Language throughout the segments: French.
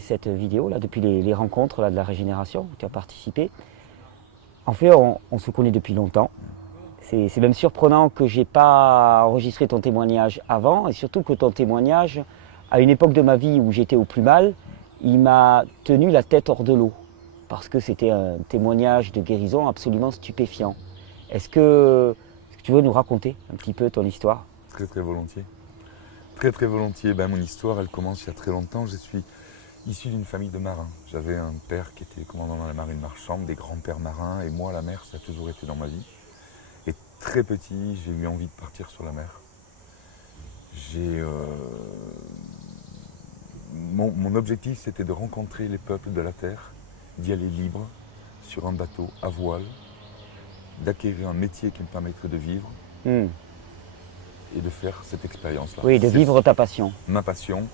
Cette vidéo là depuis les rencontres là, de la régénération où tu as participé. En fait, on se connaît depuis longtemps. C'est même surprenant que j'ai pas enregistré ton témoignage avant et surtout que ton témoignage, à une époque de ma vie où j'étais au plus mal, il m'a tenu la tête hors de l'eau parce que c'était un témoignage de guérison absolument stupéfiant. Est-ce que tu veux nous raconter un petit peu ton histoire? Très très volontiers. Très volontiers. Mon histoire, elle commence il y a très longtemps. Je suis issu d'une famille de marins. J'avais un père qui était commandant dans la marine marchande, des grands-pères marins, et moi, la mer, ça a toujours été dans ma vie. Et très petit, j'ai eu envie de partir sur la mer. Mon objectif, c'était de rencontrer les peuples de la terre, d'y aller libre, sur un bateau, à voile, d'acquérir un métier qui me permettrait de vivre et de faire cette expérience-là. Oui, de vivre ta passion. Ma passion,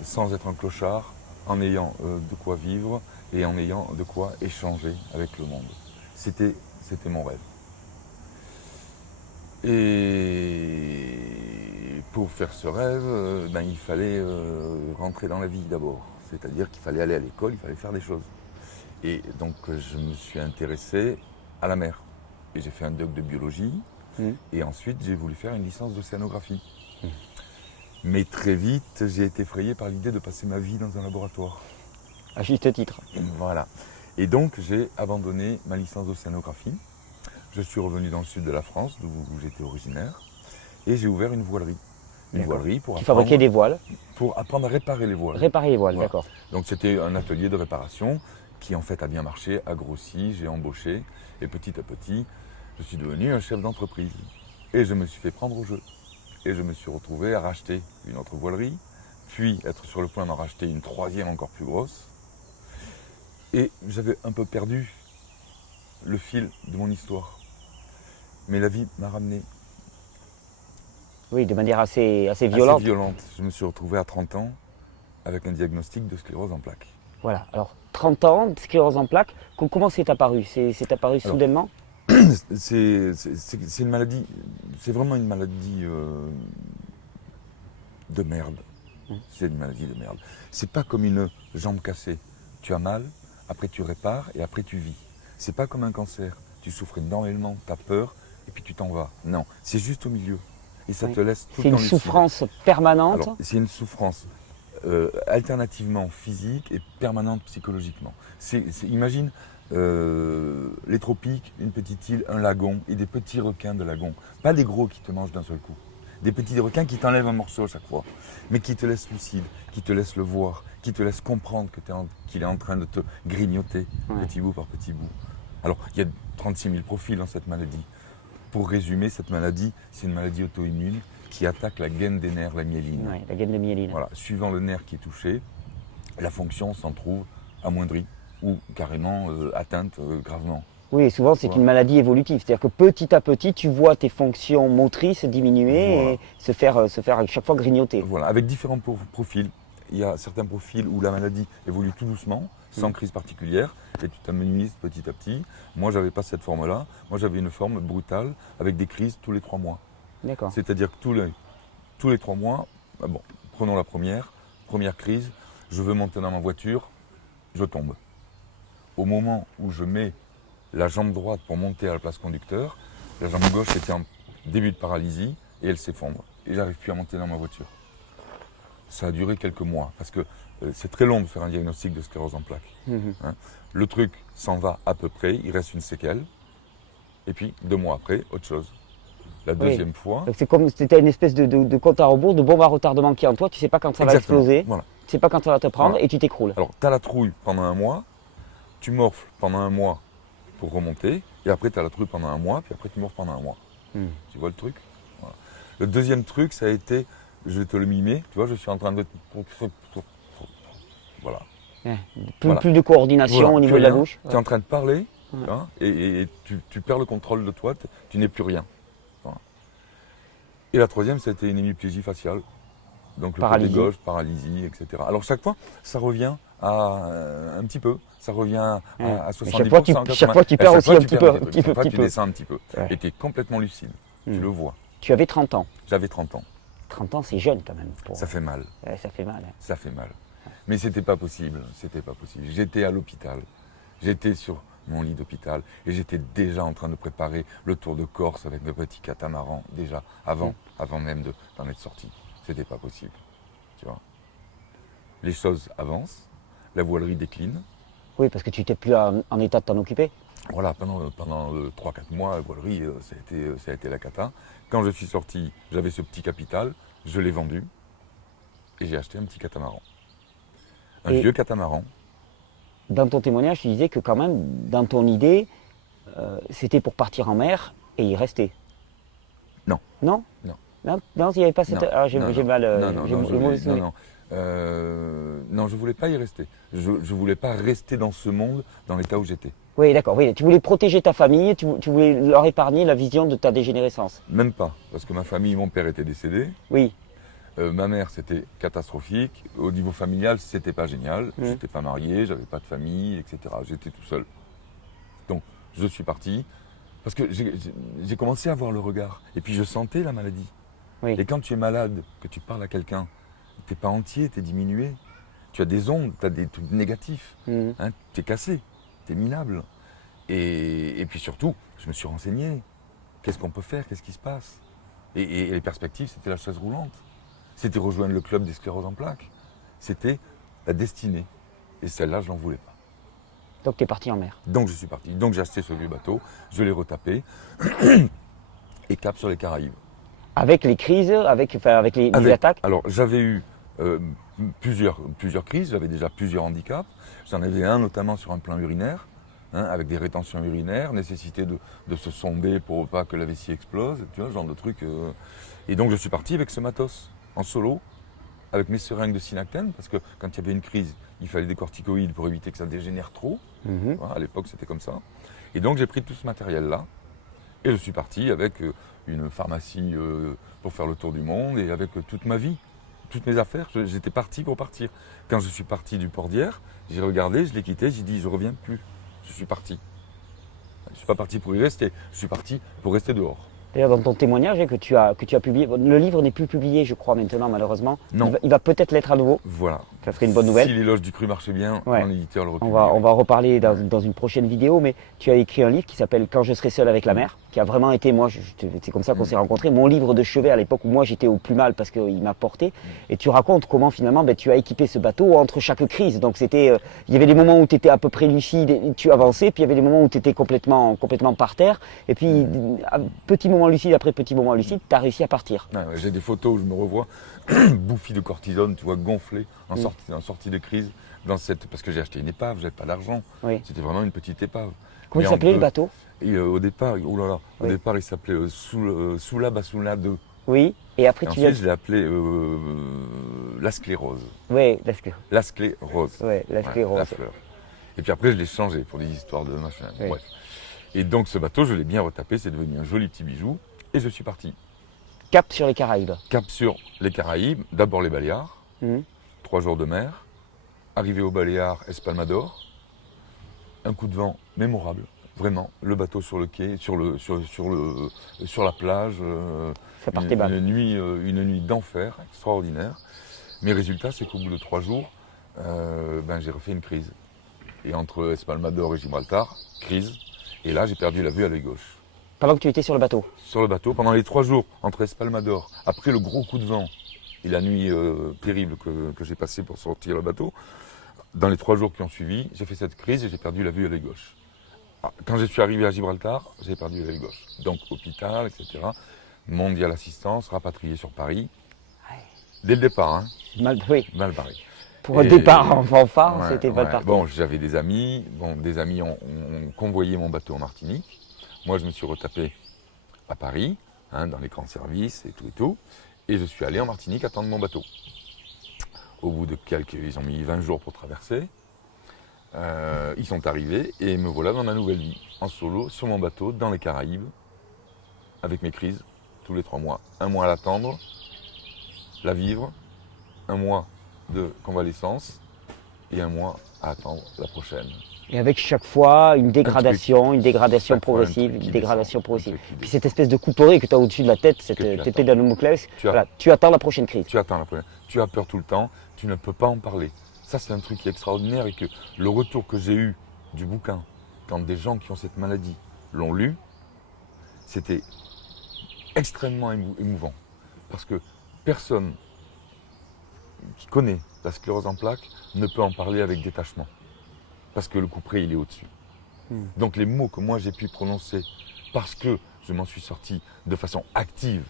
sans être un clochard, en ayant de quoi vivre et en ayant de quoi échanger avec le monde. C'était mon rêve. Et pour faire ce rêve, il fallait rentrer dans la vie d'abord. C'est-à-dire qu'il fallait aller à l'école, il fallait faire des choses. Et donc je me suis intéressé à la mer. Et j'ai fait un doc de biologie. Et ensuite j'ai voulu faire une licence d'océanographie. Mais très vite, j'ai été effrayé par l'idée de passer ma vie dans un laboratoire. À juste titre. Voilà. Et donc, j'ai abandonné ma licence d'océanographie. Je suis revenu dans le sud de la France, d'où j'étais originaire, et j'ai ouvert une voilerie. Une voilerie pour Tu fabriquais des voiles? Pour apprendre à réparer les voiles. Réparer les voiles, Voilà. d'accord. Donc, c'était un atelier de réparation qui, en fait, a bien marché, a grossi, j'ai embauché, et petit à petit, je suis devenu un chef d'entreprise. Et je me suis fait prendre au jeu. Et je me suis retrouvé à racheter une autre voilerie, puis être sur le point d'en racheter une troisième encore plus grosse. Et j'avais un peu perdu le fil de mon histoire. Mais la vie m'a ramené. Oui, de manière assez violente. Assez violente. Je me suis retrouvé à 30 ans avec un diagnostic de sclérose en plaques. Voilà, alors 30 ans, de sclérose en plaques, comment c'est apparu? C'est apparu soudainement? C'est une maladie, c'est vraiment une maladie de merde. C'est une maladie de merde. C'est pas comme une jambe cassée. Tu as mal, après tu répares et après tu vis. C'est pas comme un cancer. Tu souffres énormément, tu as peur et puis tu t'en vas. Non, c'est juste au milieu. Et ça te laisse tout le temps C'est une lucide. souffrance permanente? Alors, c'est une souffrance alternativement physique et permanente psychologiquement. Imagine les tropiques, une petite île, un lagon et des petits requins de lagon. Pas des gros qui te mangent d'un seul coup. Des petits requins qui t'enlèvent un morceau à chaque fois, mais qui te laissent lucide, qui te laissent le voir, qui te laissent comprendre qu'il est en train de te grignoter petit bout par petit bout. Alors, il y a 36 000 profils dans cette maladie. Pour résumer, cette maladie, c'est une maladie auto-immune qui attaque la gaine des nerfs, la myéline. Oui, la gaine de myéline. Voilà, suivant le nerf qui est touché, la fonction s'en trouve amoindrie ou carrément atteinte gravement. Oui, et souvent c'est une maladie évolutive, c'est-à-dire que petit à petit tu vois tes fonctions motrices diminuer et se faire à chaque fois grignoter. Voilà, avec différents profils. Il y a certains profils où la maladie évolue tout doucement, sans crise particulière, et tu t'amenuises petit à petit. Moi, j'avais pas cette forme-là. Moi, j'avais une forme brutale, avec des crises tous les 3 mois. D'accord. C'est-à-dire que tous les 3 mois, prenons la première crise, je veux monter dans ma voiture, je tombe. Au moment où je mets la jambe droite pour monter à la place conducteur, la jambe gauche était en début de paralysie et elle s'effondre. Et j'arrive plus à monter dans ma voiture. Ça a duré quelques mois, parce que c'est très long de faire un diagnostic de sclérose en plaques. Le truc s'en va à peu près, il reste une séquelle, et puis 2 mois après, autre chose. La deuxième fois... Donc c'est comme si c'était une espèce de compte à rebours, de bombe à retardement qui est en toi, tu ne sais pas quand ça va exploser, voilà. tu ne sais pas quand ça va te prendre et tu t'écroules. Alors tu as la trouille pendant 1 mois, tu morfles pendant 1 mois pour remonter, et après tu as la trouille pendant 1 mois, puis après tu morfles pendant 1 mois. Tu vois le truc? Voilà. Le deuxième truc, ça a été, je vais te le mimer, tu vois, je suis en train de... Voilà. Plus de coordination au niveau de la bouche. Tu es en train de parler, hein, et tu perds le contrôle de toi, tu n'es plus rien. Voilà. Et la troisième, c'était une hémiplégie faciale. Donc le côté gauche, paralysie, etc. Alors chaque fois, ça revient à un petit peu. Ça revient à 70%. Chaque fois, tu perds aussi un petit peu. Chaque fois, tu descends un petit peu. Et tu es complètement lucide. Tu le vois. Tu avais 30 ans. J'avais 30 ans. 30 ans, c'est jeune quand même. Ça fait mal. Ça fait mal. Ça fait mal. Mais c'était pas possible, c'était pas possible. J'étais à l'hôpital, j'étais sur mon lit d'hôpital et j'étais déjà en train de préparer le tour de Corse avec mes petits catamarans, déjà, avant même d'en être sorti. C'était pas possible, tu vois. Les choses avancent, la voilerie décline. Oui, parce que tu n'étais plus en état de t'en occuper. Voilà, pendant 3-4 mois, la voilerie, ça a été la cata. Quand je suis sorti, j'avais ce petit capital, je l'ai vendu et j'ai acheté un petit catamaran. Un vieux catamaran. Dans ton témoignage, tu disais que quand même, dans ton idée, c'était pour partir en mer et y rester. Non. Non. Non. Non, il n'y avait pas cette... Non. Ah, j'ai mal... Non, je voulais pas y rester. Je voulais pas rester dans ce monde, dans l'état où j'étais. Oui, d'accord. Oui. Tu voulais protéger ta famille, tu voulais leur épargner la vision de ta dégénérescence. Même pas, parce que ma famille, mon père était décédé. Oui. Ma mère, c'était catastrophique. Au niveau familial, c'était pas génial. Je n'étais pas marié, j'avais pas de famille, etc. J'étais tout seul. Donc, je suis parti parce que j'ai commencé à voir le regard. Et puis, je sentais la maladie. Oui. Et quand tu es malade, que tu parles à quelqu'un, tu n'es pas entier, tu es diminué. Tu as des ondes, tu as des trucs négatifs. Hein, tu es cassé, tu es minable. Et puis surtout, je me suis renseigné. Qu'est-ce qu'on peut faire? Qu'est-ce qui se passe? Et les perspectives, c'était la chaise roulante. C'était rejoindre le club des scléroses en plaques. C'était la destinée. Et celle-là, je n'en voulais pas. Donc tu es parti en mer. Donc je suis parti. Donc j'ai acheté ce vieux bateau, je l'ai retapé et cap sur les Caraïbes. Avec les crises, avec les attaques? Alors j'avais eu plusieurs crises, j'avais déjà plusieurs handicaps. J'en avais un notamment sur un plan urinaire, hein, avec des rétentions urinaires, nécessité de se sonder pour pas que la vessie explose, tu vois, ce genre de truc. Et donc je suis parti avec ce matos, en solo, avec mes seringues de synactène, parce que quand il y avait une crise, il fallait des corticoïdes pour éviter que ça dégénère trop. Voilà, à l'époque c'était comme ça. Et donc j'ai pris tout ce matériel-là, et je suis parti avec une pharmacie pour faire le tour du monde, et avec toute ma vie, toutes mes affaires. J'étais parti pour partir. Quand je suis parti du port d'Hyères, j'ai regardé, je l'ai quitté, j'ai dit je reviens plus. Je suis parti. Je ne suis pas parti pour y rester, je suis parti pour rester dehors. D'ailleurs, dans ton témoignage que tu as publié, le livre n'est plus publié, je crois, maintenant, malheureusement. Non. Il va peut-être l'être à nouveau. Voilà. Ça serait une bonne nouvelle. Si l'éloge du cru marche bien, mon éditeur le republie. On va reparler dans une prochaine vidéo, mais tu as écrit un livre qui s'appelle Quand je serai seul avec la mer, qui a vraiment été, moi, c'est comme ça qu'on s'est rencontrés, mon livre de chevet à l'époque où moi j'étais au plus mal parce qu'il m'a porté. Et tu racontes comment finalement tu as équipé ce bateau entre chaque crise. Donc c'était, il y avait des moments où tu étais à peu près lucide, et tu avançais, puis il y avait des moments où tu étais complètement par terre. Et puis, petit moment lucide après petit moment lucide, tu as réussi à partir. J'ai des photos où je me revois bouffi de cortisone, tu vois, gonflé, en sortie de crise, parce que j'ai acheté une épave, j'avais pas d'argent. Oui. C'était vraiment une petite épave. Comment il s'appelait le bateau? Et au départ, au départ, il s'appelait Soula Bassoula 2. Oui, et après ensuite, je l'ai appelé la sclérose. Oui, la sclérose. La sclérose. Oui, la sclérose. La fleur. Et puis après, je l'ai changé pour des histoires de machin. Oui. Bref. Et donc, ce bateau, je l'ai bien retapé, c'est devenu un joli petit bijou. Et je suis parti. Cap sur les Caraïbes. Cap sur les Caraïbes, d'abord les Baléares, 3 jours de mer. Arrivé aux Baléares, Espalmador. Un coup de vent mémorable. Vraiment, le bateau sur le quai, sur la plage, Ça partait mal. une nuit d'enfer, extraordinaire. Mais résultat, c'est qu'au bout de 3 jours, j'ai refait une crise. Et entre Espalmador et Gibraltar, crise. Et là, j'ai perdu la vue à l'œil gauche. Pendant que tu étais sur le bateau? Sur le bateau, pendant les 3 jours, entre Espalmador, après le gros coup de vent et la nuit terrible que j'ai passée pour sortir le bateau, dans les 3 jours qui ont suivi, j'ai fait cette crise et j'ai perdu la vue à l'œil gauche. Quand je suis arrivé à Gibraltar, j'ai perdu l'œil gauche. Donc hôpital, etc. Mondial assistance, rapatrié sur Paris. Ouais. Dès le départ, hein. Mal barré. Pour un départ en fanfare, c'était mal parti. Bon, j'avais des amis. Bon, des amis ont convoyé mon bateau en Martinique. Moi, je me suis retapé à Paris, hein, dans les grands services et tout. Et je suis allé en Martinique attendre mon bateau. Au bout de ils ont mis 20 jours pour traverser. Ils sont arrivés et me voilà dans ma nouvelle vie, en solo, sur mon bateau, dans les Caraïbes, avec mes crises, tous les 3 mois. 1 mois à l'attendre, la vivre, 1 mois de convalescence et 1 mois à attendre la prochaine. Et avec chaque fois une dégradation progressive. Puis cette espèce de couperet que tu as au-dessus de la tête, cette épée de Damoclès, tu attends la prochaine crise. Tu attends la prochaine. Tu as peur tout le temps, tu ne peux pas en parler. Ça, c'est un truc qui est extraordinaire et que le retour que j'ai eu du bouquin, quand des gens qui ont cette maladie l'ont lu, c'était extrêmement émouvant. Parce que personne qui connaît la sclérose en plaques ne peut en parler avec détachement. Parce que le couperet, il est au-dessus. Donc les mots que moi j'ai pu prononcer, parce que je m'en suis sorti de façon active,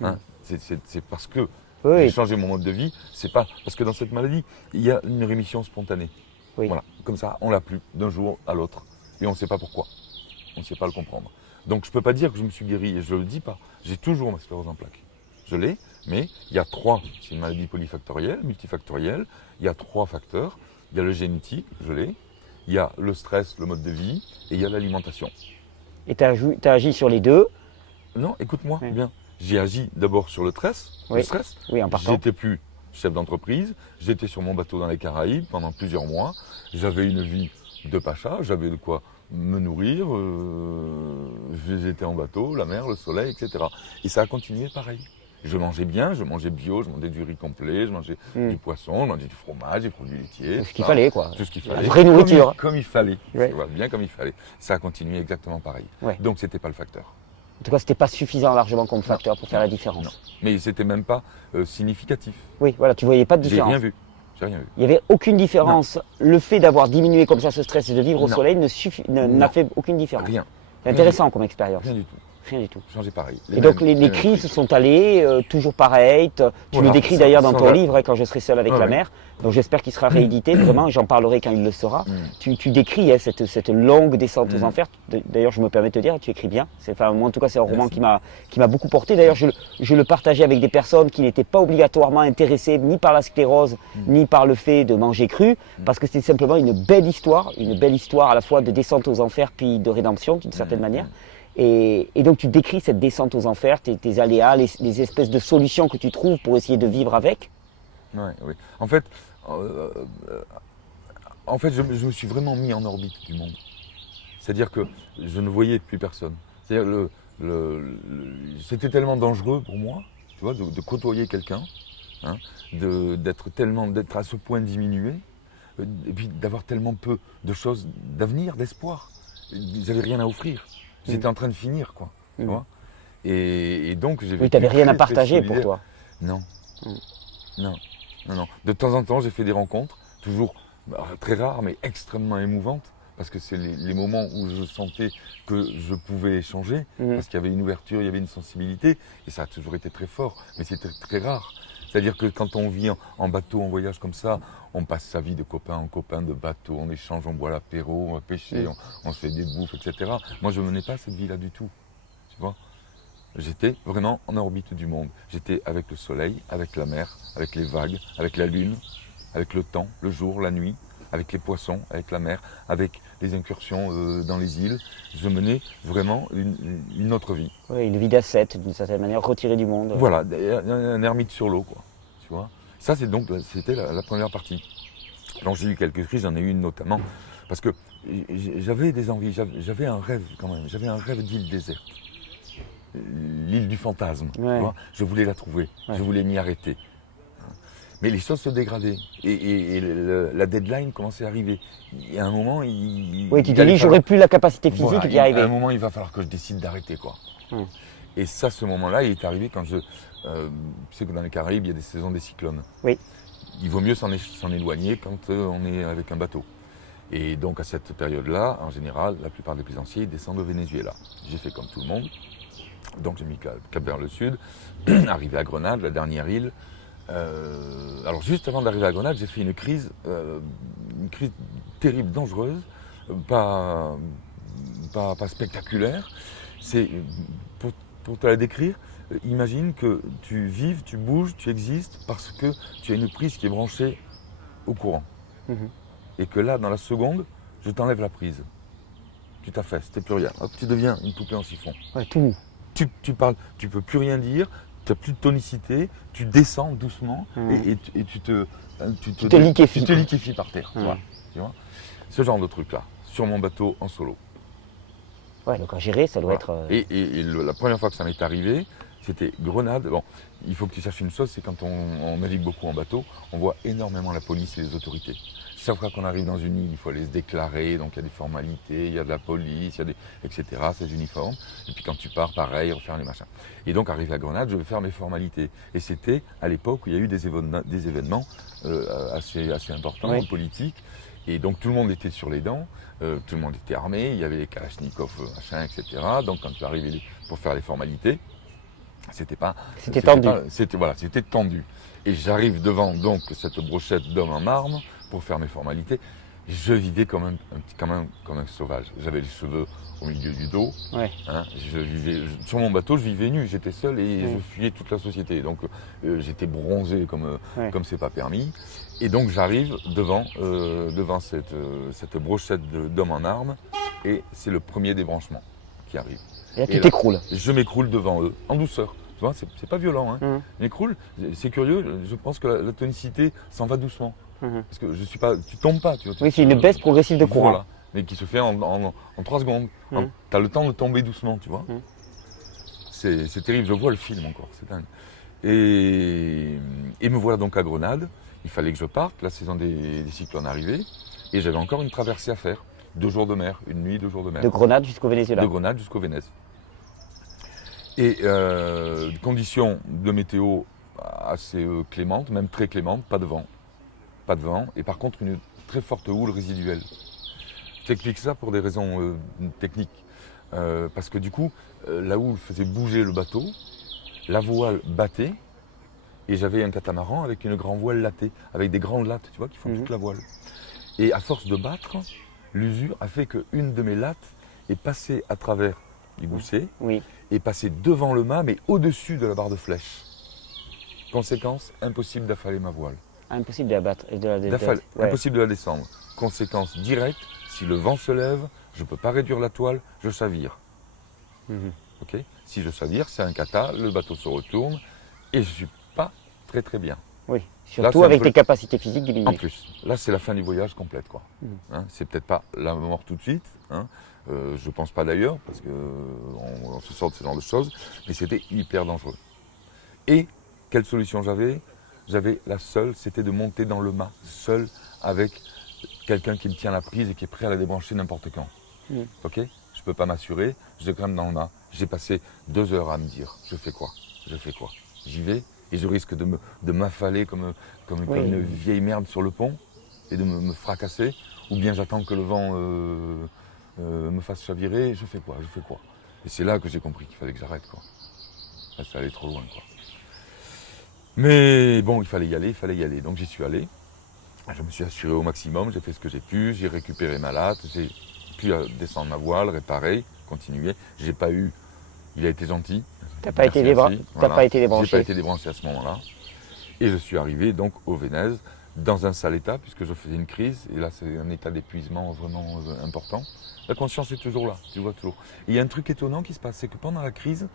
hein, c'est parce que j'ai changé mon mode de vie, c'est pas parce que dans cette maladie, il y a une rémission spontanée. Oui. Voilà, comme ça, on l'a plus d'un jour à l'autre et on ne sait pas pourquoi. On ne sait pas le comprendre. Donc je ne peux pas dire que je me suis guéri et je ne le dis pas. J'ai toujours ma sclérose en plaques. Je l'ai, mais il y a c'est une maladie polyfactorielle, multifactorielle. Il y a 3 facteurs. Il y a le génétique, je l'ai. Il y a le stress, le mode de vie, et il y a l'alimentation. Et tu as agi sur les deux? Non, écoute-moi bien. J'ai agi d'abord sur le stress. Oui, en partant. J'étais plus chef d'entreprise. J'étais sur mon bateau dans les Caraïbes pendant plusieurs mois. J'avais une vie de pacha. J'avais de quoi me nourrir. J'étais en bateau, la mer, le soleil, etc. Et ça a continué pareil. Je mangeais bien, je mangeais bio, je mangeais du riz complet, je mangeais du poisson, je mangeais du fromage, des produits laitiers. Tout ce qu'il fallait, quoi. Tout ce qu'il fallait. La vraie nourriture. Comme il fallait. Ouais. Voilà, bien comme il fallait. Ça a continué exactement pareil. Ouais. Donc c'était pas le facteur. En tout cas, c'était pas suffisant largement comme facteur pour faire la différence. Non. Mais c'était même pas significatif. Oui, voilà, tu voyais pas de J'ai différence. rien vu. J'ai rien vu. Il n'y avait aucune différence. Le fait d'avoir diminué comme ça ce stress et de vivre au soleil n'a fait aucune différence. Rien. C'est intéressant comme expérience. Rien du tout. Rien du tout. Changé pareil. Et donc les crises sont allées toujours pareil. Tu le décris d'ailleurs dans ton livre, Quand je serai seul avec la mer. Donc j'espère qu'il sera réédité, vraiment, j'en parlerai quand il le sera. Tu décris cette longue descente aux enfers. D'ailleurs, je me permets de te dire, tu écris bien. Moi, en tout cas, c'est un roman qui m'a beaucoup porté. D'ailleurs, je le partageais avec des personnes qui n'étaient pas obligatoirement intéressées ni par la sclérose, ni par le fait de manger cru, parce que c'était simplement une belle histoire à la fois de descente aux enfers puis de rédemption, d'une certaine manière. Et donc tu décris cette descente aux enfers, tes aléas, les espèces de solutions que tu trouves pour essayer de vivre avec. Oui. En fait, je me suis vraiment mis en orbite du monde. C'est-à-dire que je ne voyais plus personne. C'est-à-dire c'était tellement dangereux pour moi, tu vois, de côtoyer quelqu'un, hein, d'être à ce point diminué, et puis d'avoir tellement peu de choses d'avenir, d'espoir. J'avais rien à offrir. J'étais en train de finir, quoi. Tu vois, et donc j'ai vécu. Oui, tu n'avais rien à partager pour toi. Non. Non. De temps en temps, j'ai fait des rencontres, toujours très rares, mais extrêmement émouvantes, parce que c'est les moments où je sentais que je pouvais échanger, parce qu'il y avait une ouverture, il y avait une sensibilité, et ça a toujours été très fort, mais c'était très rare. C'est-à-dire que quand on vit en bateau, en voyage comme ça, on passe sa vie de copain en copain, de bateau, on échange, on boit l'apéro, on va pêcher, on se fait des bouffes, etc. Moi, je ne menais pas cette vie-là du tout, tu vois. J'étais vraiment en orbite du monde. J'étais avec le soleil, avec la mer, avec les vagues, avec la lune, avec le temps, le jour, la nuit, avec les poissons, avec la mer, avec les incursions dans les îles. Je menais vraiment une autre vie. Oui, une vie d'ascète, d'une certaine manière, retirée du monde. Voilà, un ermite sur l'eau, quoi. Tu vois. Ça, c'était la première partie. Donc j'ai eu quelques crises, j'en ai eu une notamment, parce que j'avais des envies, j'avais un rêve quand même, j'avais un rêve d'île déserte. L'île du fantasme, tu vois. Je voulais la trouver, je voulais m'y arrêter. Mais les choses se dégradaient et la deadline commençait à arriver. Et à un moment, oui, tu te dis, j'aurais plus la capacité physique d'y arriver. À un moment, il va falloir que je décide d'arrêter, quoi. Et ça, ce moment-là, il est arrivé quand tu sais que dans les Caraïbes, il y a des saisons des cyclones. Oui. Il vaut mieux s'en éloigner quand on est avec un bateau. Et donc à cette période-là, en général, la plupart des plaisanciers descendent au Venezuela. J'ai fait comme tout le monde. Donc j'ai mis cap vers le sud, arrivé à Grenade, la dernière île. Alors juste avant d'arriver à Grenade, j'ai fait une crise terrible, dangereuse, pas spectaculaire. C'est pour te la décrire, imagine que tu vives, tu bouges, tu existes parce que tu as une prise qui est branchée au courant. Et que là, dans la seconde, je t'enlève la prise. Tu t'affaisses, tu n'es plus rien. Hop, tu deviens une poupée en siphon. Ouais, tout mou. Tu parles, tu peux plus rien dire, tu n'as plus de tonicité, tu descends doucement et tu te liquéfies. Tu te liquéfies par terre. Voilà, tu vois, ce genre de truc-là, sur mon bateau en solo. Ouais, donc à gérer, ça doit être. Et la première fois que ça m'est arrivé, C'était Grenade. Bon, il faut que tu saches une chose, c'est quand on navigue beaucoup en bateau, on voit énormément la police et les autorités. Chaque fois qu'on arrive dans une île, il faut aller se déclarer, donc il y a des formalités, il y a de la police, etc. C'est uniforme. Et puis quand tu pars, pareil, refaire les machins. Et donc arrivé à Grenade, je vais faire mes formalités. Et c'était à l'époque où il y a eu des événements assez importants, politiques. Et donc tout le monde était sur les dents, tout le monde était armé, il y avait les kalachnikovs, machin, etc. Donc quand tu arrivais pour faire les formalités, c'était tendu. C'était tendu. Et j'arrive devant donc cette brochette d'hommes en marbre pour faire mes formalités. Je vivais comme un sauvage. J'avais les cheveux au milieu du dos. Ouais. Hein, sur mon bateau, je vivais nu, j'étais seul et je fuyais toute la société. Donc j'étais bronzé comme c'est pas permis. Et donc j'arrive devant cette brochette d'hommes en armes et c'est le premier débranchement qui arrive. Et là, tu t'écroules. Je m'écroule devant eux, en douceur. Tu vois, c'est pas violent. Hein. Je m'écroule, c'est curieux, je pense que la tonicité s'en va doucement. Parce que tu tombes pas. Tu vois, oui, c'est une baisse progressive de courant. Voilà, mais qui se fait en 3 secondes. Tu as le temps de tomber doucement, tu vois. C'est terrible, je vois le film encore, c'est dingue. Et me voilà donc à Grenade. Il fallait que je parte, la saison des cyclones arrivait. Et j'avais encore une traversée à faire. 2 jours de mer, une nuit, 2 jours de mer. De Grenade jusqu'au Venezuela. De Grenade jusqu'au Venezuela. Et conditions de météo assez clémentes, même très clémentes, pas de vent. Pas de vent, et par contre une très forte houle résiduelle. Je t'explique ça pour des raisons techniques. Parce que du coup, la houle faisait bouger le bateau, la voile battait, et j'avais un catamaran avec une grande voile lattée, avec des grandes lattes, tu vois, qui font toute la voile. Et à force de battre, l'usure a fait qu'une de mes lattes est passée à travers les goussets, est passée devant le mât, mais au-dessus de la barre de flèche. Conséquence, impossible d'affaler ma voile. Impossible de la battre et de la Impossible de la descendre. Conséquence directe, si le vent se lève, je ne peux pas réduire la toile, je chavire. Okay, si je chavire, c'est un cata, le bateau se retourne et je ne suis pas très très bien. Oui, surtout là, avec tes capacités physiques diminuées. En plus, là c'est la fin du voyage complète, quoi. Hein, c'est peut-être pas la mort tout de suite, hein, je pense pas d'ailleurs, parce qu'on se sort de ce genre de choses, mais c'était hyper dangereux. Et quelle solution j'avais ? J'avais la seule, c'était de monter dans le mât, seul, avec quelqu'un qui me tient la prise et qui est prêt à la débrancher n'importe quand. Ok ? Je ne peux pas m'assurer, je grimpe dans le mât. J'ai passé 2 heures à me dire, je fais quoi ? J'y vais et je risque de m'affaler comme une vieille merde sur le pont et de me fracasser, ou bien j'attends que le vent me fasse chavirer, je fais quoi ? Et c'est là que j'ai compris qu'il fallait que j'arrête, quoi. Là, ça allait trop loin, quoi. Mais bon, il fallait y aller, donc j'y suis allé. Je me suis assuré au maximum, j'ai fait ce que j'ai pu, j'ai récupéré ma latte, j'ai pu descendre ma voile, réparer, continuer. J'ai pas eu, il a été gentil. T'as pas été débranché. J'ai pas été débranché à ce moment-là. Et je suis arrivé donc au Venezuela dans un sale état, puisque je faisais une crise, et là c'est un état d'épuisement vraiment important. La conscience est toujours là, tu vois, toujours. Et il y a un truc étonnant qui se passe, c'est que pendant la crise,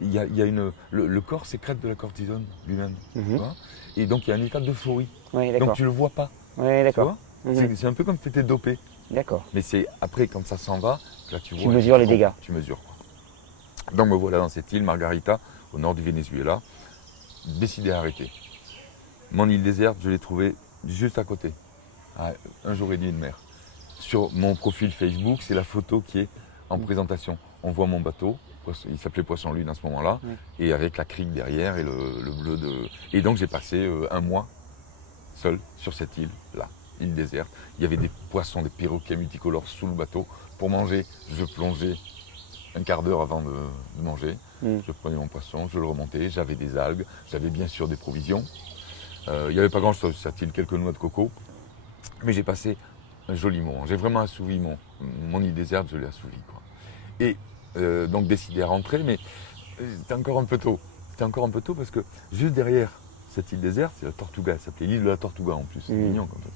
il y a le corps sécrète de la cortisone lui-même. Tu vois, et donc il y a un état d'euphorie. Donc tu ne le vois pas. Oui, d'accord. C'est un peu comme si tu étais dopé. D'accord. Mais c'est après, quand ça s'en va, là tu vois. Tu mesures les dégâts. Tu mesures, quoi. Donc me voilà dans cette île, Margarita, au nord du Venezuela, décidé à arrêter. Mon île déserte, je l'ai trouvée juste à côté, à 1 jour et demi de mer. Sur mon profil Facebook, c'est la photo qui est en présentation. On voit mon bateau, il s'appelait Poisson Lune à ce moment-là, et avec la crique derrière et le bleu de... Et donc j'ai passé 1 mois seul sur cette île-là, île déserte. Il y avait des poissons, des perroquets multicolores sous le bateau. Pour manger, je plongeais 1/4 d'heure avant de manger. Je prenais mon poisson, je le remontais, j'avais des algues, j'avais bien sûr des provisions. Il n'y avait pas grand-chose sur cette île, quelques noix de coco. Mais j'ai passé un joli moment. J'ai vraiment assouvi mon île déserte, je l'ai assouvi, quoi. Et donc décidé à rentrer, mais c'était encore un peu tôt. C'était encore un peu tôt parce que juste derrière cette île déserte, c'est la Tortuga, elle s'appelait l'île de la Tortuga en plus, c'est mignon comme ça.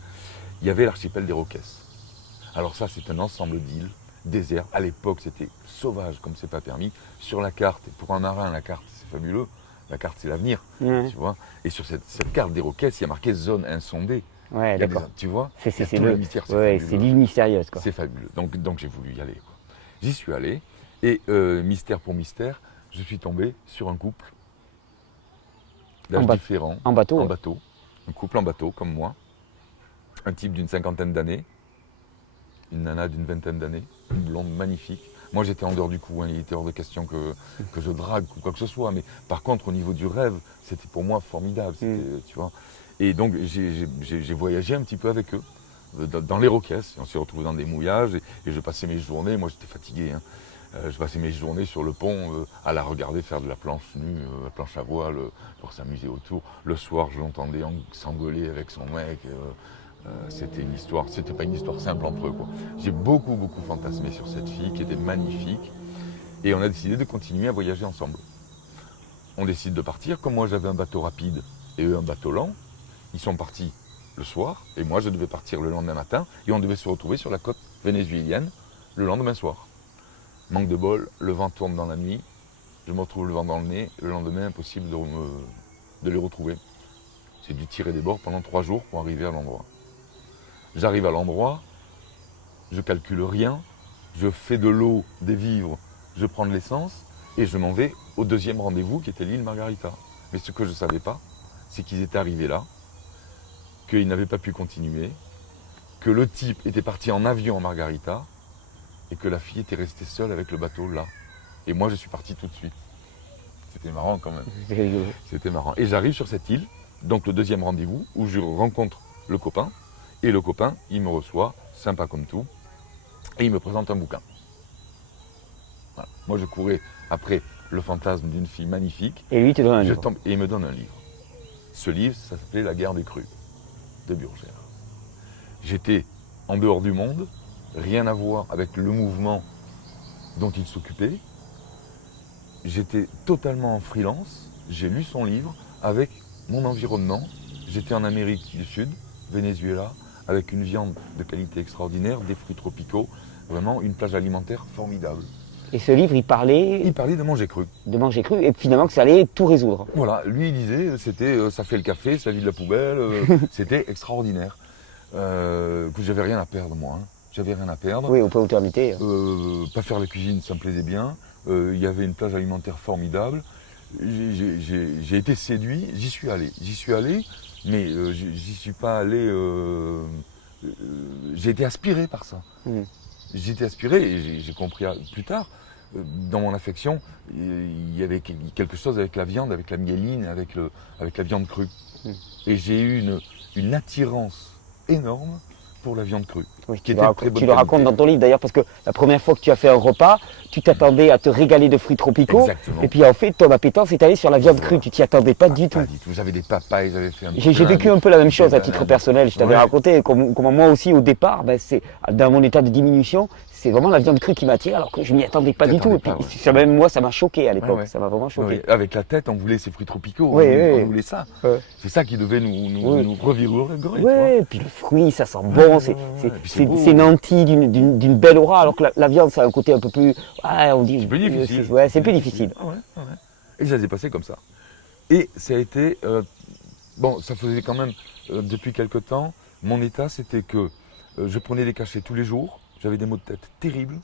Il y avait l'archipel des Roques. Alors ça, c'est un ensemble d'îles désertes. À l'époque, c'était sauvage comme c'est pas permis. Sur la carte, pour un marin, la carte, c'est fabuleux. La carte, c'est l'avenir, tu vois. Et sur cette carte des Roques, il y a marqué zone insondée. Ouais, d'accord. Tu vois, c'est le mystère. C'est l'île mystérieuse, quoi. C'est fabuleux. Donc j'ai voulu y aller, quoi. J'y suis allé et mystère pour mystère, je suis tombé sur un couple d'âge différents. En bateau. En bateau. Un couple en bateau, comme moi. Un type d'une 50aine d'années. Une nana d'une 20aine d'années. Une blonde magnifique. Moi, j'étais en dehors du coup. Hein. Il était hors de question que je drague ou quoi que ce soit. Mais par contre, au niveau du rêve, c'était pour moi formidable. Tu vois. Et donc, j'ai voyagé un petit peu avec eux. Dans les Rocaisses. On s'est retrouvés dans des mouillages. Et je passais mes journées. Moi, j'étais fatigué. Hein. Je passais mes journées sur le pont à la regarder faire de la planche nue, la planche à voile, pour s'amuser autour. Le soir, je l'entendais s'engueuler avec son mec. C'était une histoire, c'était pas une histoire simple entre eux, quoi. J'ai beaucoup fantasmé sur cette fille qui était magnifique. Et on a décidé de continuer à voyager ensemble. On décide de partir. Comme moi, j'avais un bateau rapide et eux un bateau lent, ils sont partis le soir. Et moi, je devais partir le lendemain matin. Et on devait se retrouver sur la côte vénézuélienne le lendemain soir. Manque de bol, le vent tourne dans la nuit, je me retrouve le vent dans le nez, le lendemain, impossible de les retrouver. J'ai dû tirer des bords pendant 3 jours pour arriver à l'endroit. J'arrive à l'endroit, je calcule rien, je fais de l'eau, des vivres, je prends de l'essence et je m'en vais au deuxième rendez-vous qui était l'île Margarita. Mais ce que je ne savais pas, c'est qu'ils étaient arrivés là, qu'ils n'avaient pas pu continuer, que le type était parti en avion à Margarita, et que la fille était restée seule avec le bateau là. Et moi, je suis parti tout de suite. C'était marrant quand même. C'était marrant. Et j'arrive sur cette île, donc le deuxième rendez-vous, où je rencontre le copain. Et le copain, il me reçoit, sympa comme tout, et il me présente un bouquin. Voilà. Moi, je courais après le fantasme d'une fille magnifique. Et lui, il te donne un livre. Et il me donne un livre. Ce livre, ça s'appelait La guerre des crues, de Burgère. J'étais en dehors du monde, rien à voir avec le mouvement dont il s'occupait. J'étais totalement en freelance. J'ai lu son livre avec mon environnement. J'étais en Amérique du Sud, Venezuela, avec une viande de qualité extraordinaire, des fruits tropicaux, vraiment une plage alimentaire formidable. Et ce livre, il parlait de manger cru. De manger cru, et finalement que ça allait tout résoudre. Voilà, lui il disait, c'était ça fait le café, ça vide la poubelle, c'était extraordinaire. Que j'avais rien à perdre moi. Hein. J'avais rien à perdre. Oui, on peut éternité. Pas faire la cuisine, ça me plaisait bien. Il y avait une plage alimentaire formidable. J'ai été séduit, j'y suis allé, mais j'y suis pas allé. J'ai été aspiré par ça. J'ai été aspiré et j'ai compris plus tard. Dans mon affection, il y avait quelque chose avec la viande, avec la myéline, avec la viande crue. Et j'ai eu une attirance énorme pour la viande crue. Oui, tu le racontes dans ton livre d'ailleurs, parce que la première fois que tu as fait un repas, tu t'attendais à te régaler de fruits tropicaux. Exactement. Et puis en fait, ton appétence est allée sur la viande crue, tu t'y attendais pas du tout. Pas du tout, j'avais des papayes, j'avais fait un J'ai vécu un peu la même chose à titre personnel, je t'avais raconté comment moi aussi au départ, c'est dans mon état de diminution, c'est vraiment la viande crue qui m'attire alors que je m'y attendais pas du tout. Et puis même moi, ça m'a choqué à l'époque, ça m'a vraiment choqué. Avec la tête, on voulait ces fruits tropicaux, on voulait ça. C'est ça qui devait nous revigorer. Oui, et puis le fruit, ça sent bon, c'est nanti d'une belle aura, alors que la viande, ça a un côté un peu plus... on dit, c'est plus difficile. C'est plus difficile. Et ça s'est passé comme ça. Et ça a été... ça faisait quand même, depuis quelque temps, mon état, c'était que je prenais des cachets tous les jours, j'avais des maux de tête terribles.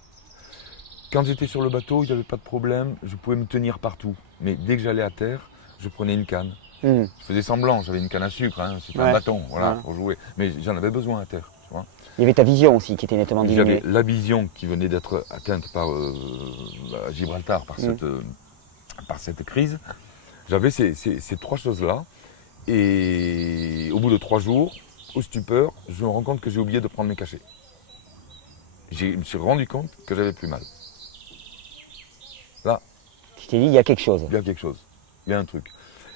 Quand j'étais sur le bateau, il n'y avait pas de problème, je pouvais me tenir partout. Mais dès que j'allais à terre, je prenais une canne. Je faisais semblant, j'avais une canne à sucre, c'était un bâton, pour jouer. Mais j'en avais besoin à terre. Tu vois. Il y avait ta vision aussi qui était nettement diminuée. J'avais la vision qui venait d'être atteinte par Gibraltar, par cette crise. J'avais ces 3 choses-là. Et au bout de 3 jours, au stupeur, je me rends compte que j'ai oublié de prendre mes cachets. Je me suis rendu compte que j'avais plus mal. Là. Tu t'es dit, il y a quelque chose. Il y a quelque chose. Il y a un truc.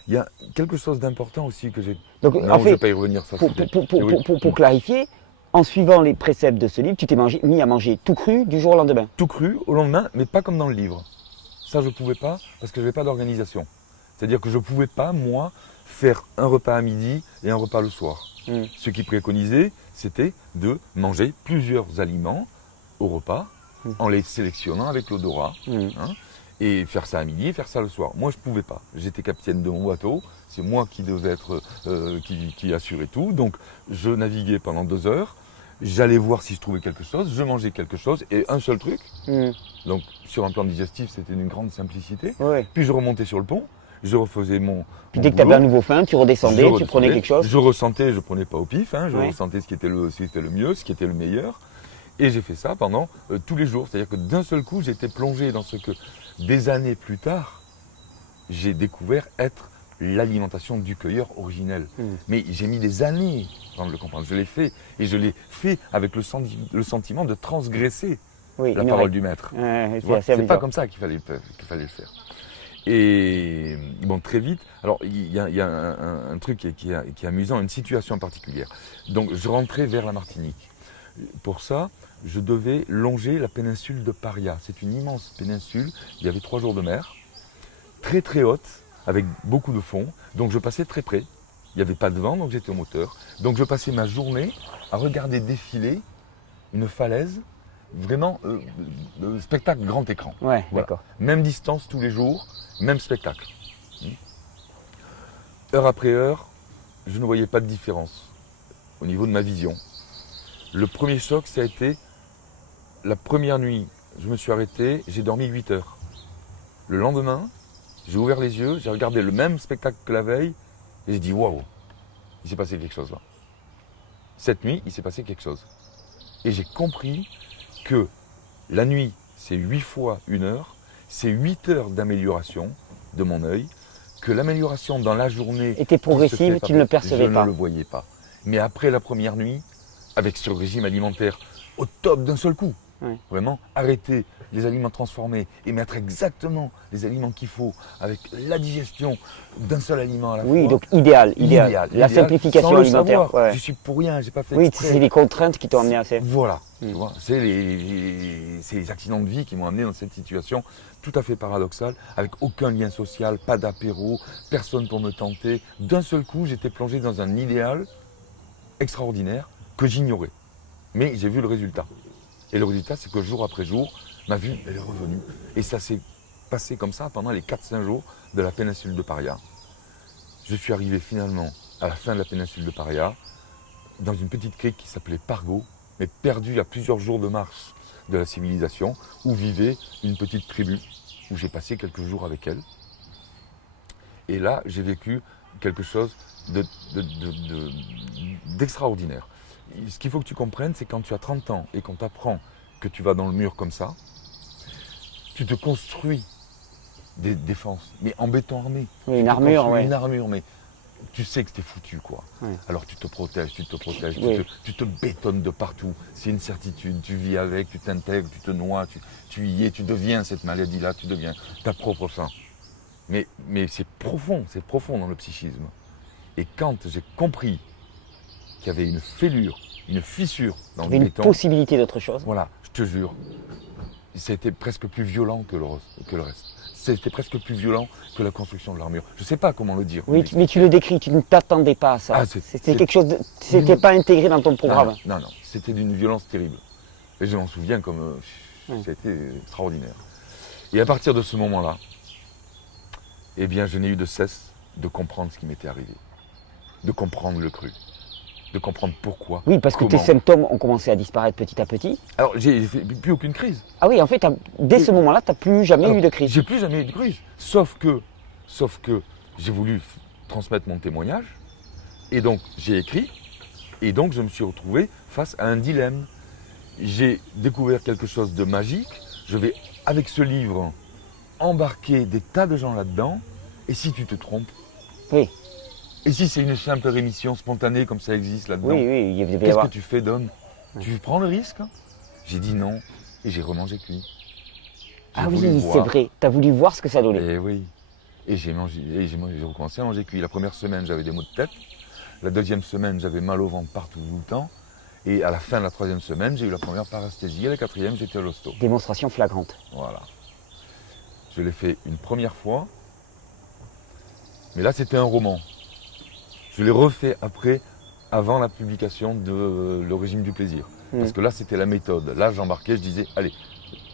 Il y a quelque chose d'important aussi que j'ai... Donc, non, en fait, je ne vais pas y revenir. Ça, pour clarifier, en suivant les préceptes de ce livre, tu t'es mis à manger tout cru du jour au lendemain. Tout cru au lendemain, mais pas comme dans le livre. Ça, je ne pouvais pas parce que je n'avais pas d'organisation. C'est-à-dire que je ne pouvais pas, moi, faire un repas à midi et un repas le soir. Ce qui préconisait, c'était de manger plusieurs aliments au repas, en les sélectionnant avec l'odorat. Et faire ça à midi et faire ça le soir. Moi, je ne pouvais pas. J'étais capitaine de mon bateau. C'est moi qui devais être, qui assurait tout. Donc, je naviguais pendant 2 heures. J'allais voir si je trouvais quelque chose. Je mangeais quelque chose et un seul truc. Donc, sur un plan digestif, c'était d'une grande simplicité. Puis, je remontais sur le pont. je refaisais mon Puis mon dès que tu avais boulot. un nouveau faim, tu redescendais, tu prenais quelque chose. Je ressentais, je prenais pas au pif, hein, je Ouais. ressentais ce qui était le mieux, ce qui était le meilleur. Et j'ai fait ça pendant tous les jours. C'est-à-dire que d'un seul coup, j'étais plongé dans ce que des années plus tard, j'ai découvert être l'alimentation du cueilleur originel. Mais j'ai mis des années avant de le comprendre. Je l'ai fait et je l'ai fait avec le sentiment de transgresser Oui, la une parole règle. du maître. Ouais, Tu c'est vois, assez c'est pas amusant. comme ça qu'il fallait le faire. Et bon, très vite, alors il y a un truc qui est amusant, une situation particulière. Donc je rentrais vers la Martinique. Pour ça, je devais longer la péninsule de Paria. C'est une immense péninsule, il y avait 3 jours de mer, très très haute, avec beaucoup de fond. Donc je passais très près. Il n'y avait pas de vent, donc j'étais au moteur. Donc je passais ma journée à regarder défiler une falaise, vraiment spectacle grand écran. Ouais, Voilà. d'accord. Même distance tous les jours, même spectacle. Heure après heure, je ne voyais pas de différence au niveau de ma vision. Le premier choc, ça a été la première nuit. Je me suis arrêté, j'ai dormi 8 heures. Le lendemain, j'ai ouvert les yeux, j'ai regardé le même spectacle que la veille et j'ai dit waouh, il s'est passé quelque chose là. Cette nuit, il s'est passé quelque chose. Et j'ai compris que la nuit, c'est 8 fois 1 heure, c'est 8 heures d'amélioration de mon œil, que l'amélioration dans la journée Était progressive, tu ne le percevais je pas. ne le voyais pas. Mais après la première nuit, avec ce régime alimentaire au top d'un seul coup, Ouais. vraiment arrêter les aliments transformés et mettre exactement les aliments qu'il faut avec la digestion d'un seul aliment à la fois. Oui, donc idéal. La Idéal, simplification sans le alimentaire. savoir. Ouais. Je suis pour rien, j'ai pas fait Oui, exprès. c'est les contraintes qui t'ont amené à ça. Voilà, Mm. tu vois, c'est les accidents de vie qui m'ont amené dans cette situation tout à fait paradoxale, avec aucun lien social, pas d'apéro, personne pour me tenter. D'un seul coup, j'étais plongé dans un idéal extraordinaire que j'ignorais. Mais j'ai vu le résultat. Et le résultat, c'est que jour après jour, ma vue, elle est revenue. Et ça s'est passé comme ça pendant les 4-5 jours de la péninsule de Paria. Je suis arrivé finalement à la fin de la péninsule de Paria, dans une petite crique qui s'appelait Pargo, mais perdue à plusieurs jours de marche de la civilisation, où vivait une petite tribu, où j'ai passé quelques jours avec elle. Et là, j'ai vécu quelque chose d'extraordinaire. Ce qu'il faut que tu comprennes, c'est quand tu as 30 ans et qu'on t'apprend que tu vas dans le mur comme ça, tu te construis des défenses, mais en béton armé. Oui, Tu une te armure, construis ouais. une armure, mais tu sais que t'es foutu, quoi. Ouais. Alors tu te protèges, Oui. tu te bétonnes de partout. C'est une certitude, tu vis avec, tu t'intègres, tu te noies, tu y es, tu deviens cette maladie-là, tu deviens ta propre fin. Mais c'est profond dans le psychisme. Et quand j'ai compris qu'il y avait une fêlure, une fissure dans Il y le avait une béton, possibilité d'autre chose. voilà, je te jure, c'était presque plus violent que le reste. C'était presque plus violent que la construction de l'armure. Je ne sais pas comment le dire. Oui, mais tu le décris, tu ne t'attendais pas à ça. Ah, C'était quelque chose, c'était pas intégré dans ton programme. Non, c'était d'une violence terrible. Et je m'en souviens comme Ouais. c'était extraordinaire. Et à partir de ce moment-là, eh bien, je n'ai eu de cesse de comprendre ce qui m'était arrivé, de comprendre le cru, de comprendre pourquoi. Oui, parce que tes comment. symptômes ont commencé à disparaître petit à petit. Alors, j'ai fait plus aucune crise. Ah oui, en fait, dès ce moment-là, tu n'as plus jamais Alors, eu de crise. J'ai plus jamais eu de crise. Sauf que j'ai voulu transmettre mon témoignage. Et donc, j'ai écrit. Et donc, je me suis retrouvé face à un dilemme. J'ai découvert quelque chose de magique. Je vais, avec ce livre, embarquer des tas de gens là-dedans. Et si tu te trompes? Oui, Et si c'est une simple rémission spontanée comme ça existe là-dedans? oui, il devait y Qu'est-ce avoir. que tu fais, Don? Tu prends le risque? J'ai dit non. Et j'ai remangé cuit. J'ai Ah voulu oui, c'est voir. vrai. Tu as voulu voir ce que ça donnait. Et oui. Et j'ai recommencé à manger cuit. La première semaine, j'avais des maux de tête. La deuxième semaine, j'avais mal au ventre partout tout le temps. Et à la fin de la troisième semaine, j'ai eu la première parasthésie. Et la quatrième, j'étais à l'hosto. Démonstration flagrante. Voilà. Je l'ai fait une première fois. Mais là, c'était un roman. Je l'ai refait après, avant la publication de Le régime du plaisir. Parce que là, c'était la méthode. Là, j'embarquais, je disais, allez,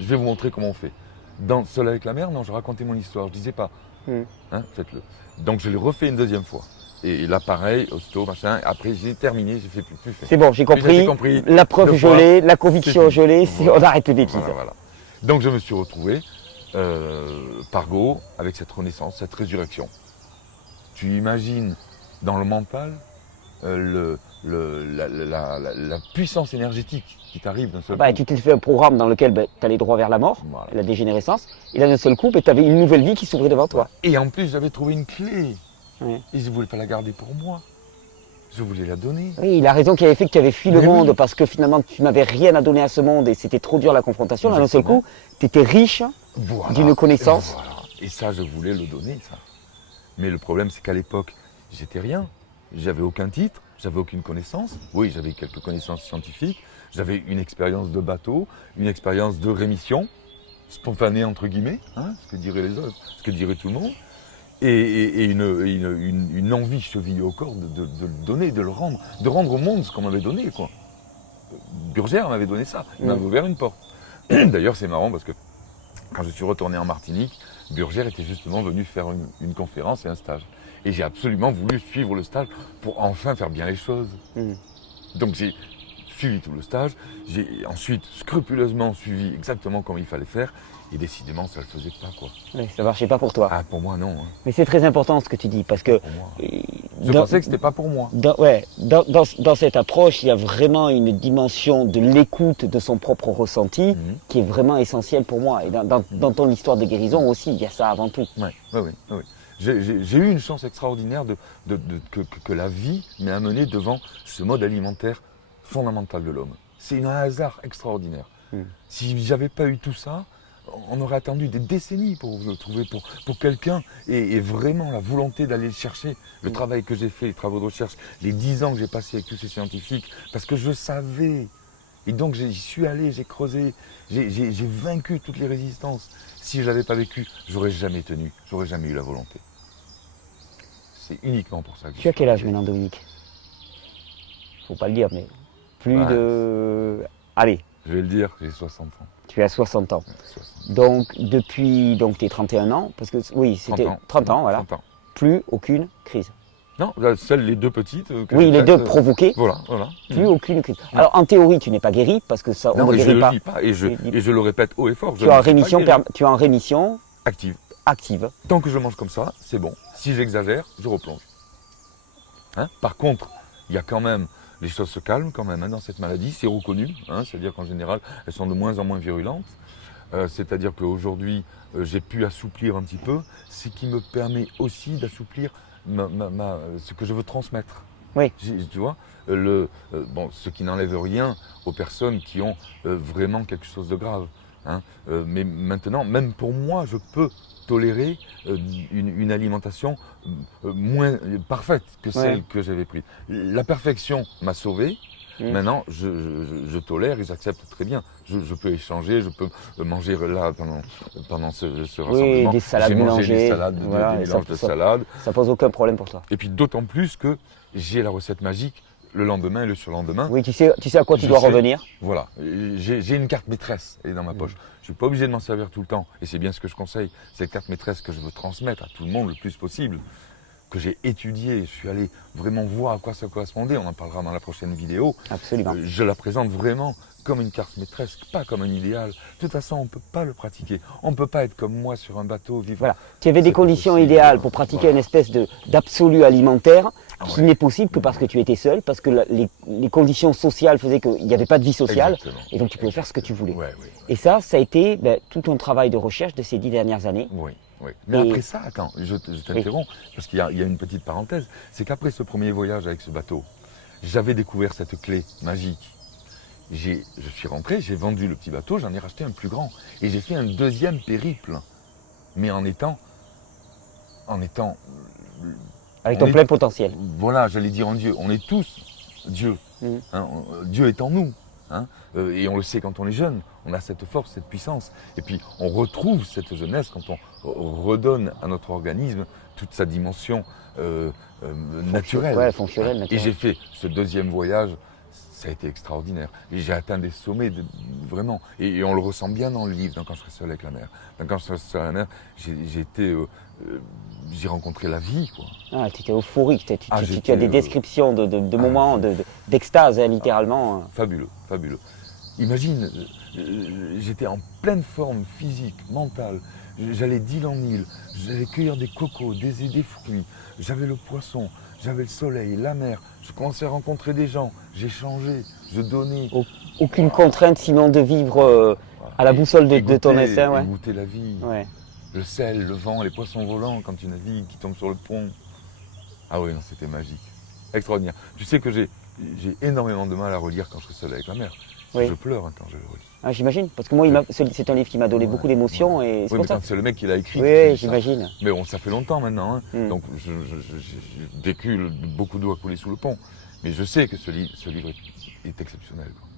je vais vous montrer comment on fait. Dans Seul avec la mer, non, je racontais mon histoire. Je disais pas, hein, faites-le. Donc, je l'ai refait une deuxième fois. Et là, pareil, hosto, machin. Après, j'ai terminé, j'ai fait plus fait. C'est bon, j'ai compris. compris. La preuve Deux je l'ai, fois, la conviction c'est je l'ai. fini. On arrête de bêtises. Voilà. Donc, je me suis retrouvé Pargo, avec cette renaissance, cette résurrection. Tu imagines dans le mental la puissance énergétique qui t'arrive d'un seul Bah, coup. tu t'es fait un programme dans lequel tu allais droit vers la mort, Voilà. la dégénérescence, et là d'un seul coup, tu avais une nouvelle vie qui s'ouvrait devant toi. Et en plus, j'avais trouvé une clé. Ouais. Et je ne voulais pas la garder pour moi. Je voulais la donner. Oui, la raison qui avait fait que tu avais fui le Mais monde oui. parce que finalement tu n'avais rien à donner à ce monde et c'était trop dur la confrontation, là d'un seul coup, tu étais riche Voilà. d'une connaissance. Voilà. Et ça, je voulais le donner, ça. Mais le problème, c'est qu'à l'époque, j'étais rien. J'avais aucun titre, j'avais aucune connaissance. Oui, j'avais quelques connaissances scientifiques. J'avais une expérience de bateau, une expérience de rémission, spontanée entre guillemets, hein, ce que diraient les autres, ce que dirait tout le monde. Et une envie chevillée au corps de le donner, de rendre au monde ce qu'on m'avait donné, quoi. Burgère m'avait donné ça, il m'avait ouvert une porte. D'ailleurs, c'est marrant parce que quand je suis retourné en Martinique, Burgère était justement venu faire une conférence et un stage. Et j'ai absolument voulu suivre le stage pour enfin faire bien les choses. Donc j'ai suivi tout le stage, j'ai ensuite scrupuleusement suivi exactement comme il fallait faire, et décidément ça ne le faisait pas, quoi. Oui, ça marchait pas pour toi. Ah, pour moi non. Hein. Mais c'est très important ce que tu dis parce que Pour moi. euh, Je dans- pensais que c'était pas pour moi. dans cette approche, il y a vraiment une dimension de l'écoute de son propre ressenti qui est vraiment essentielle pour moi. Et dans ton histoire de guérison aussi, il y a ça avant tout. Ouais, oui. J'ai eu une chance extraordinaire que la vie m'ait amené devant ce mode alimentaire fondamental de l'homme. C'est un hasard extraordinaire. Si j'avais pas eu tout ça, on aurait attendu des décennies pour le trouver, pour quelqu'un, et vraiment la volonté d'aller le chercher, le travail que j'ai fait, les travaux de recherche, les 10 ans que j'ai passé avec tous ces scientifiques, parce que je savais. Et donc j'y suis allé, j'ai creusé, j'ai vaincu toutes les résistances. Si je l'avais pas vécu, j'aurais jamais tenu, j'aurais jamais eu la volonté. C'est uniquement pour ça que Tu as quel âge maintenant, Dominique? Faut pas le dire, mais plus Ouais. de... Allez, Je vais le dire, j'ai 60 ans. tu as 60 ans. 60. Donc, depuis tes 31 ans, parce que oui, c'était 30 ans, voilà, 30 ans. plus aucune crise. Non, celles les deux petites. Que Oui, j'ai les faites, deux provoquées, Voilà. plus aucune crise. Alors, en théorie, tu n'es pas guéri, parce que ça, on Non, ne mais je guérit le pas. dis pas, et je le répète haut et fort. Tu es en rémission, tu es en rémission active. active. Tant que je mange comme ça, c'est bon. Si j'exagère, je replonge. Hein, par contre, il y a quand même, les choses se calment quand même hein, dans cette maladie, c'est reconnu, hein, c'est-à-dire qu'en général, elles sont de moins en moins virulentes. C'est-à-dire qu'aujourd'hui, j'ai pu assouplir un petit peu, ce qui me permet aussi d'assouplir ce que je veux transmettre. Oui. Tu vois, ce qui n'enlève rien aux personnes qui ont vraiment quelque chose de grave. Hein. Mais maintenant, même pour moi, je peux tolérer une alimentation moins parfaite que celle que j'avais prise. La perfection m'a sauvé. Maintenant, je tolère et j'accepte très bien. Je peux échanger, je peux manger là pendant ce rassemblement. Des salades j'ai mangé mélangées, des salades, voilà, des et mélanges de salades. Ça pose aucun problème pour toi. Et puis d'autant plus que j'ai la recette magique le lendemain et le surlendemain. Oui, tu sais à quoi tu dois revenir. Voilà, j'ai une carte maîtresse elle est dans ma poche. Je ne suis pas obligé de m'en servir tout le temps. Et c'est bien ce que je conseille. C'est la carte maîtresse que je veux transmettre à tout le monde le plus possible. Que j'ai étudié, je suis allé vraiment voir à quoi ça correspondait. On en parlera dans la prochaine vidéo. Absolument. Je la présente vraiment comme une carte maîtresse, pas comme un idéal. De toute façon, on ne peut pas le pratiquer. On ne peut pas être comme moi sur un bateau vivant. Voilà. Tu avais des C'est pas conditions possible. idéales pour pratiquer Voilà. une espèce d'absolu alimentaire qui Ouais. n'est possible que parce que tu étais seul, parce que les conditions sociales faisaient qu'il n'y avait pas de vie sociale, Exactement. et donc tu pouvais faire ce que tu voulais. Oui. Et ça a été tout ton travail de recherche de ces 10 dernières années. Oui. Mais Et- après ça, attends, je t'interromps, parce qu'il y a une petite parenthèse. C'est qu'après ce premier voyage avec ce bateau, j'avais découvert cette clé magique. Je suis rentré, j'ai vendu le petit bateau, j'en ai racheté un plus grand. Et j'ai fait un deuxième périple. Mais en étant Avec on ton est- plein potentiel. voilà, j'allais dire en Dieu. On est tous Dieu. Mhm. Hein, Dieu est en nous. Hein, et on le sait quand on est jeune. On a cette force, cette puissance. Et puis on retrouve cette jeunesse quand on redonne à notre organisme toute sa dimension naturelle. Ouais, fonctionnelle, Et naturelle. j'ai fait ce deuxième voyage. Ça a été extraordinaire. Et j'ai atteint des sommets, vraiment. Et on le ressent bien dans le livre, dans Quand je serai seul avec la mer. Quand je serai seul avec la mer, j'ai rencontré la vie, quoi. Ah, tu étais euphorique, tu as j'étais, des descriptions de moments d'extase, hein, littéralement. Fabuleux, fabuleux. Imagine, j'étais en pleine forme physique, mentale. J'allais d'île en île, j'allais cueillir des cocos, des fruits. J'avais le poisson, j'avais le soleil, la mer. Je commençais à rencontrer des gens, j'échangeais, je donnais. Aucune contrainte sinon de vivre Voilà. à la boussole de ton goûter, destin. Ouais. et goûter la vie. Ouais. Le sel, le vent, les poissons volants quand tu navigues, qui tombent sur le pont. Ah oui, non, c'était magique. Extraordinaire. Tu sais que j'ai énormément de mal à relire quand je suis seul avec la mer. Oui. Je pleure quand je le relis. Ah, j'imagine, parce que moi, c'est un livre qui m'a donné beaucoup d'émotions et c'est Oui, pour mais ça. quand c'est le mec qui l'a écrit. Oui, j'imagine. Mais bon, ça fait longtemps maintenant. Hein. Mm. Donc j'ai vécu beaucoup d'eau à couler sous le pont. Mais je sais que ce livre est exceptionnel. Quoi.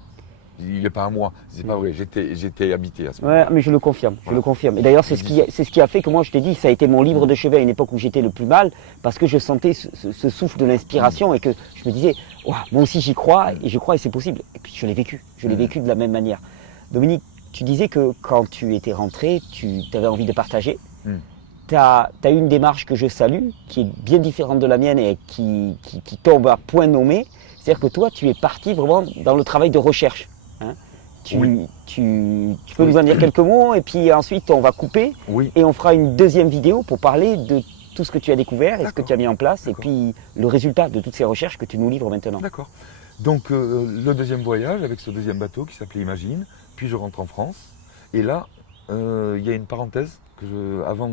Il n'est pas à moi, c'est pas vrai, j'étais habité à ce moment-là. Ouais, mais je le confirme, je le confirme. Et d'ailleurs, c'est ce qui a fait que moi, je t'ai dit, ça a été mon livre de chevet à une époque où j'étais le plus mal, parce que je sentais ce souffle de l'inspiration et que je me disais, ouah, moi aussi j'y crois et c'est possible. Et puis je l'ai vécu de la même manière. Dominique, tu disais que quand tu étais rentré, tu avais envie de partager. Tu as eu une démarche que je salue, qui est bien différente de la mienne et qui tombe à point nommé. C'est-à-dire que toi, tu es parti vraiment dans le travail de recherche. Hein. Tu peux nous en dire quelques mots et puis ensuite on va couper et on fera une deuxième vidéo pour parler de tout ce que tu as découvert et ce que tu as mis en place et puis le résultat de toutes ces recherches que tu nous livres maintenant. D'accord. Donc le deuxième voyage avec ce deuxième bateau qui s'appelait Imagine, puis je rentre en France et là il y a une parenthèse avant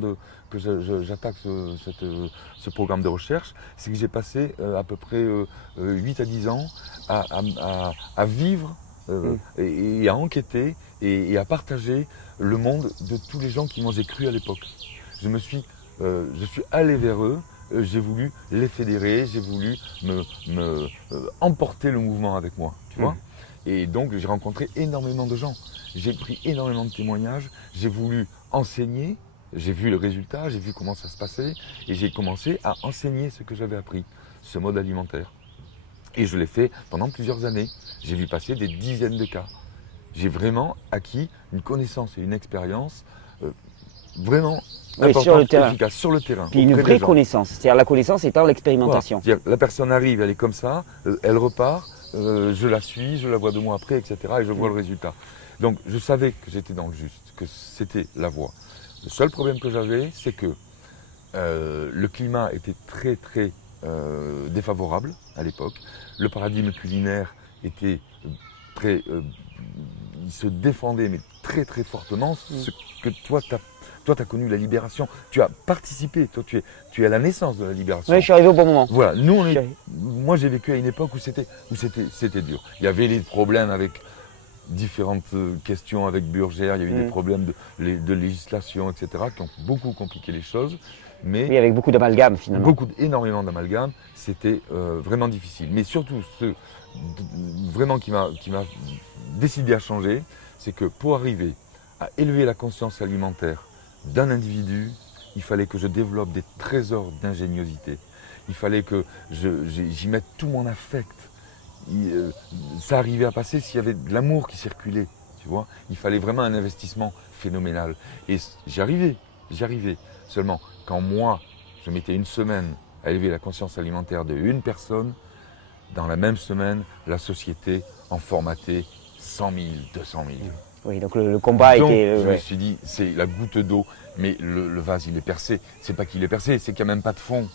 que j'attaque ce programme de recherche, c'est que j'ai passé à peu près 8 à 10 ans à vivre et à enquêter et à partager le monde de tous les gens qui m'ont cru à l'époque. Je suis allé vers eux, j'ai voulu les fédérer, j'ai voulu emporter le mouvement avec moi, tu vois. Et donc j'ai rencontré énormément de gens, j'ai pris énormément de témoignages, j'ai voulu enseigner, j'ai vu le résultat, j'ai vu comment ça se passait et j'ai commencé à enseigner ce que j'avais appris, ce mode alimentaire. Et je l'ai fait pendant plusieurs années. J'ai vu passer des dizaines de cas. J'ai vraiment acquis une connaissance et une expérience vraiment importante, sur le terrain. efficace, sur le terrain. Puis une vraie connaissance, c'est-à-dire la connaissance étant l'expérimentation. Voilà. La personne arrive, elle est comme ça, elle repart, je la suis, je la vois 2 mois après, etc. Et je vois le résultat. Donc je savais que j'étais dans le juste, que c'était la voie. Le seul problème que j'avais, c'est que le climat était très très défavorable à l'époque. Le paradigme culinaire était très, il se défendait mais très très fortement. Ce que toi tu as connu la libération, tu as participé, toi tu es à la naissance de la libération. Oui, je suis arrivé au bon moment. Voilà, moi j'ai vécu à une époque où c'était dur. Il y avait des problèmes avec différentes questions avec Burgère, il y a eu des problèmes de législation, etc., qui ont beaucoup compliqué les choses. Mais oui, avec beaucoup d'amalgame finalement. Énormément d'amalgame, c'était vraiment difficile. Mais surtout, ce vraiment qui m'a décidé à changer, c'est que pour arriver à élever la conscience alimentaire d'un individu, il fallait que je développe des trésors d'ingéniosité. Il fallait que j'y mette tout mon affect. Ça arrivait à passer s'il y avait de l'amour qui circulait, tu vois. Il fallait vraiment un investissement phénoménal. Et j'y arrivais. Seulement, quand moi, je mettais une semaine à élever la conscience alimentaire d'une personne, dans la même semaine, la société en formatait 100 000, 200 000. Oui, donc le combat était... je me suis dit, c'est la goutte d'eau, mais le vase, il est percé. C'est pas qu'il est percé, c'est qu'il n'y a même pas de fond.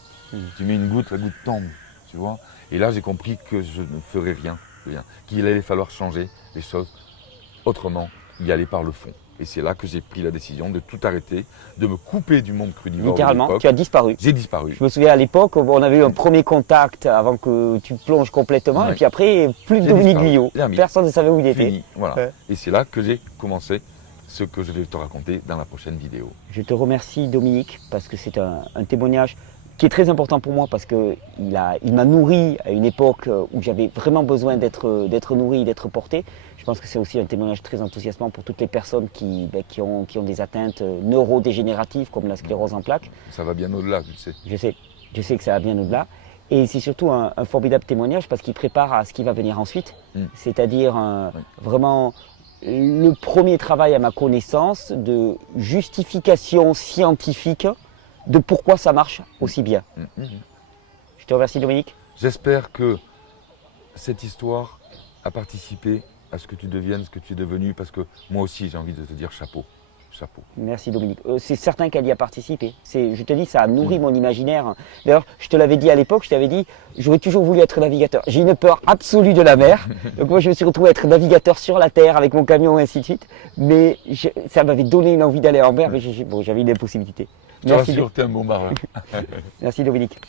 Tu mets une goutte, la goutte tombe, tu vois. Et là, j'ai compris que je ne ferais rien, qu'il allait falloir changer les choses autrement, y aller par le fond. Et c'est là que j'ai pris la décision de tout arrêter, de me couper du monde crudivore. Littéralement, tu as disparu. J'ai disparu. Je me souviens à l'époque, on avait eu un premier contact avant que tu plonges complètement, et puis après, plus de Dominique Guyot. Personne ne savait où il était. Fini, voilà. Et c'est là que j'ai commencé ce que je vais te raconter dans la prochaine vidéo. Je te remercie Dominique, parce que c'est un témoignage qui est très important pour moi, parce qu'il m'a nourri à une époque où j'avais vraiment besoin d'être nourri, d'être porté. Je pense que c'est aussi un témoignage très enthousiasmant pour toutes les personnes qui ont des atteintes neurodégénératives comme la sclérose en plaques. Ça va bien au-delà, tu le sais. Je sais que ça va bien au-delà. Et c'est surtout un formidable témoignage parce qu'il prépare à ce qui va venir ensuite. C'est-à-dire vraiment le premier travail à ma connaissance de justification scientifique de pourquoi ça marche aussi bien. Je te remercie Dominique. J'espère que cette histoire a participé à ce que tu deviennes, ce que tu es devenu, parce que moi aussi j'ai envie de te dire chapeau. Chapeau. Merci Dominique. C'est certain qu'elle y a participé. Je te dis, ça a nourri mon imaginaire. D'ailleurs, je te l'avais dit à l'époque, je t'avais dit, j'aurais toujours voulu être navigateur. J'ai une peur absolue de la mer. Donc moi, je me suis retrouvé à être navigateur sur la terre avec mon camion et ainsi de suite. Mais ça m'avait donné une envie d'aller en mer, mais bon, j'avais une impossibilité. Je te rassure, t'es un bon marin. Merci Dominique.